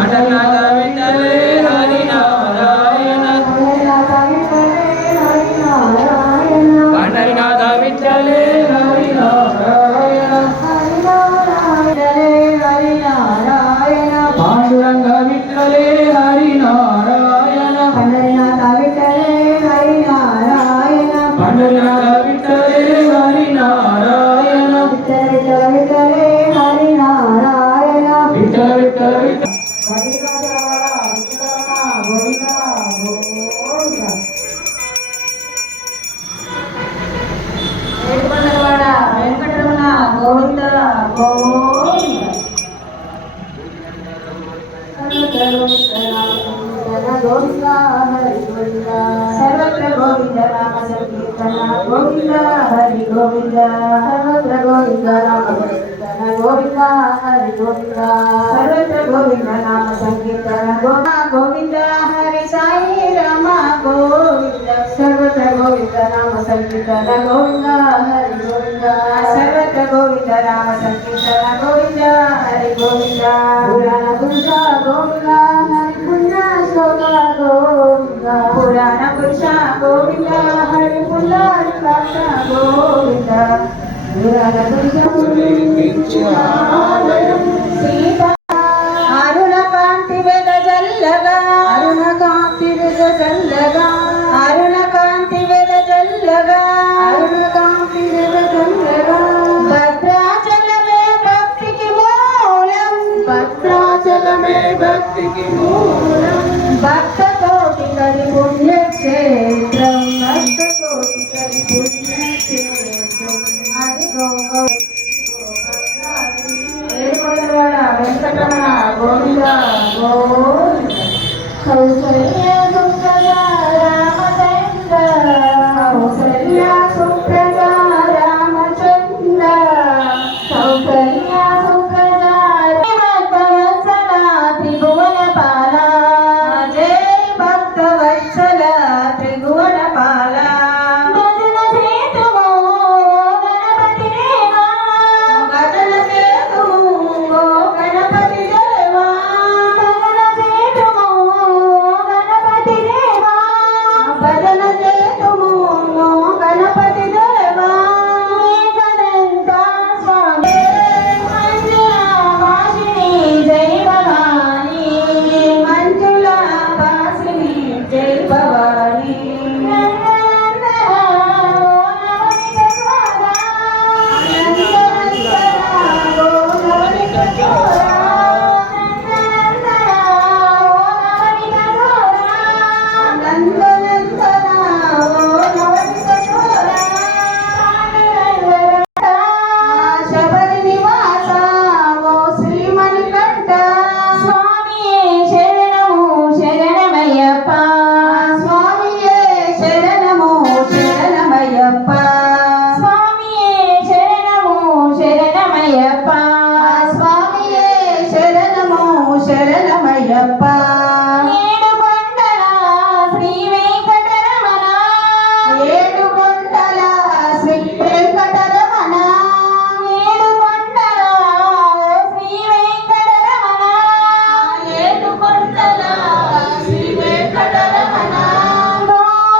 పండరినాథ విఠలే హరి నారాయణ పండరినాథ విఠలే హరి నారాయణ పాండురంగ విఠలే హరి నారాయణ పండరినాథ విఠలే హరి నారాయణ పండరినాథ విఠలే హరి నారాయణ విఠల విఠలే హరి నారాయణ విఠల విఠల విఠల ఏడుకొండలవాడ వెంకటరమణ గోవింద గోవింద గోవింద హరి గోవింద సర్వత్ర గోవింద నామ సంకీర్తన గోవింద హరి గోవింద సర్వత్ర గోవింద నామ సంకీర్తన గోవింద హరి గోవింద సర్వత్ర గోవింద నామ సంకీర్తన గోవింద హరి సాయి రామ గోవింద సర్వత్ర గోవింద నామ సంకీర్తన గోవింద హరి గోవింద సర్వత్ర గోవింద నామ సంకీర్తన గోవింద హరి గోవింద పురాణ పురుష గోవింద హరి పుణ్య శ్లోక గోవింద పురాణ పురుష గోవింద హరి పుణ్య శ్లోక గోవింద పురాణ పురుష సీత అరుణ కాంతి వెద జల్లగా అరుణ కాంతి వెద జల్లగా అరుణ కాంతి వెద జల్లగా అరుణ కాంతి వెద జల్లగా భద్రాచలమే భక్తికి మూలం భద్రాచలమే భక్తికి మూలం భక్త కోటి కరి పుణ్యక్షేత్రం భక్త కోటి కరి పుణ్యక్షేత్రం అది గోగో ఏడుకొండలవాడ వెంకటరమణ గోవింద